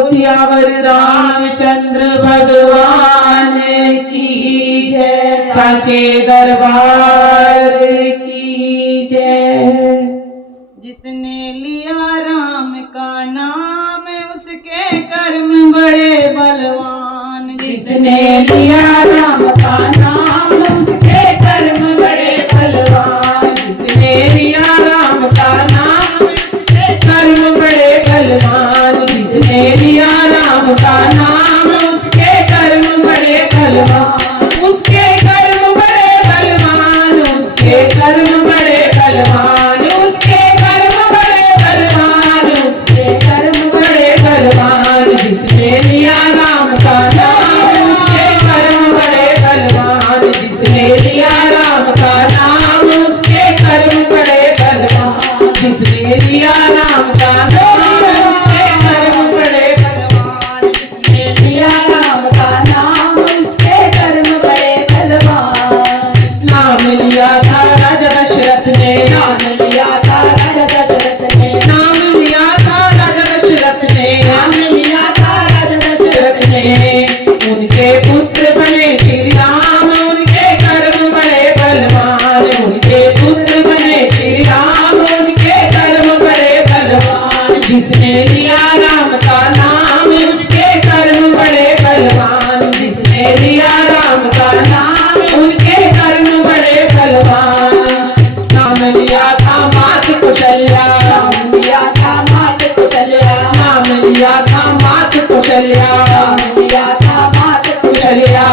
सियावर रामचंद्र भगवान की जय। साचे दरबार की जय। जिसने लिया राम का नाम उसके कर्म बड़े बलवान। जिसने लिया राम का नाम उसके कर्म बड़े बलवान। जिसने लिया राम का नाम उसके कर्म बड़े बलवान। जिसने लिया राम का नाम उसके कर्म बड़े बलवान। उसके कर्म बड़े बलवान। उसके कर्म बड़े बलवान। उसके कर्म बड़े बलवान। उसके कर्म बड़े बलवान। जिसने लिया राम का नाम उसके कर्म बड़े बलवान। जिसने लिया राम का नाम उसके कर्म बड़े बलवान। जिसने लिया राम का नाम उसके कर्म बड़े बलवान। जिसने लिया राम का नाम उसके कर्म बड़े बलवान। नाम लिया था राजा दशरथ ने। नाम लिया था राजा दशरथ ने। नाम लिया था राजा दशरथ ने। नाम लिया था राजा दशरथ ने। उनके पुत्र बने श्री राम। उनके कर्म बड़े बलवान। उनके पुत्र बने श्री राम। उनके कर्म बड़े बलवान। जिसने लिया राम का नाम उसके कर्म बड़े बलवान। जिसने लिया राम का नाम उनके कर्म बड़े बलवान। नाम लिया था मात कौशल्या। नाम लिया था मात कौशल्या। नाम लिया था मात कौशल्या। नाम लिया था मात कौशल्या।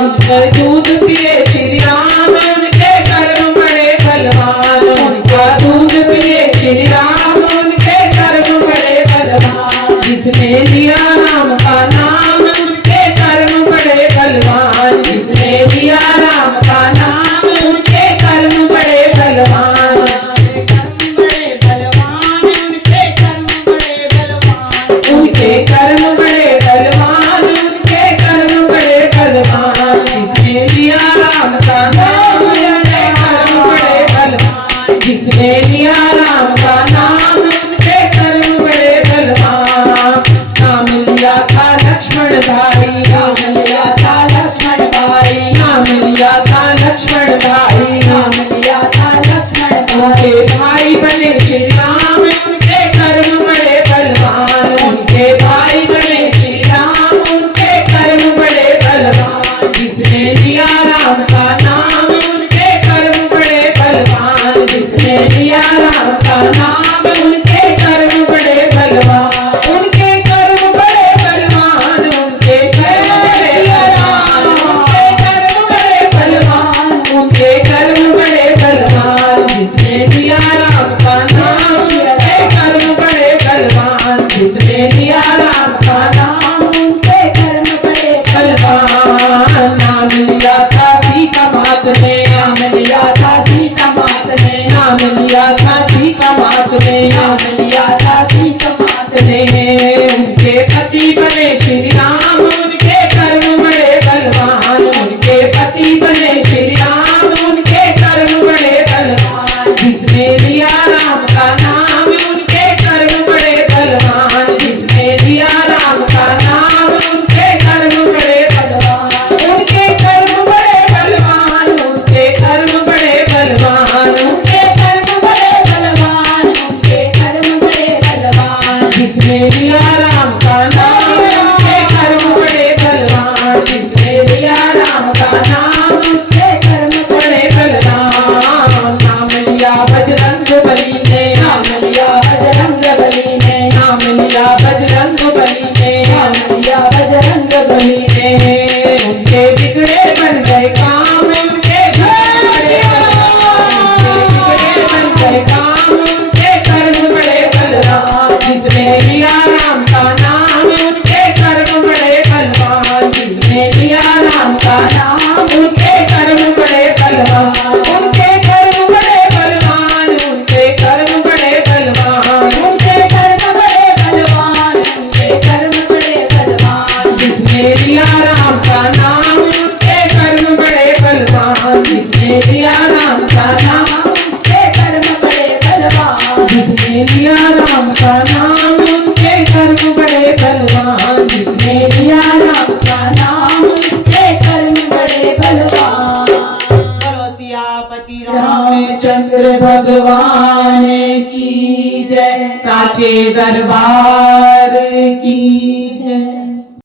उनकर दूध पिए श्री राम। उनके कर्म बड़े बलवान। उनका दूध पिए श्री राम। उनके कर्म बड़े बलवान। जिसने लिया राम का नाम उसके कर्म बड़े बलवान। जिसने लिया राम का नाम उसके कर्म बड़े बलवान। बड़े बलवान उनके कर्म बड़े बलवान। उनके कर्म बड़े बलवान। उनके कर्म बड़े बलवान। जिसने लिया राम का नाम उसके कर्म बड़े बलवान। जिसने लिया राम का नाम उसके कर्म बड़े बलवान। नाम लिया था लक्ष्मण भाई। नाम लिया था लक्ष्मण भाई। नाम लिया था लक्ष्मण भाई। नाम लिया था लक्ष्मण भाई। उनके भाई बने श्री राम। उनके कर्म बड़े बलवान। उनके भाई बने श्री राम। उनके कर्म बड़े बलवान। जिसने लिया राम का नाम उनके कर्म बड़े बलवान। जिसने लिया राम का नाम उनके कर्म बड़े बलवान। उनके कर्म बड़े बलवान। उनके कर्म बड़े बलवान। उनके कर्म बड़े बलवान। उनके कर्म बड़े बलवान। जिसने लिया राम का नाम उनके कर्म बड़े बलवान। जिसने लिया राम का नाम उनके कर्म बड़े बलवान। नाम लिया था सीता मात ने। नाम लिया था सीता मात ने। नाम लिया था सीता मात ने। नाम लिया था सीता मात ने। उनके पति बने श्री राम। उनके कर्म बड़े बलवान। उनके पति बने श्री राम। उनके कर्म बड़े बलवान। जिसने लिया राम का नाम उनके कर्म बड़े बलवान। जिसने लिया राम का नाम उनके कर्म बड़े बलवान। उनके कर्म बड़े बलवान। उनके कर्म बड़े बलवान। उनके कर्म बड़े बलवान। उनके कर्म बड़े बलवान। जिसने लिया राम का नाम उनके कर्म बड़े बलवान। जिसने लिया राम का नाम उसके कर्म बड़े बलवान। नाम लिया बजरंग बली ने। नाम लिया बजरंग बली ने। नाम लिया बजरंग बली ने। नाम लिया बजरंग बली ने। उनके बिगड़े बन गए काम। उनके बिगड़े बन गए काम। उनके कर्म बड़े बलवान। जिसने लिया राम का नाम उनके कर्म बड़े बलवान। जिसने लिया राम का नाम उनके कर्म बड़े बलवान। उनके कर्म बड़े बलवान। उनके कर्म बड़े बलवान। उनके कर्म बड़े बलवान। उनके कर्म बलवान जिसने लिया राम का नाम उसके कर्म बड़े बलवान। बोलो सियापति रामचंद्र भगवान की जय, साचे दरबार की जय।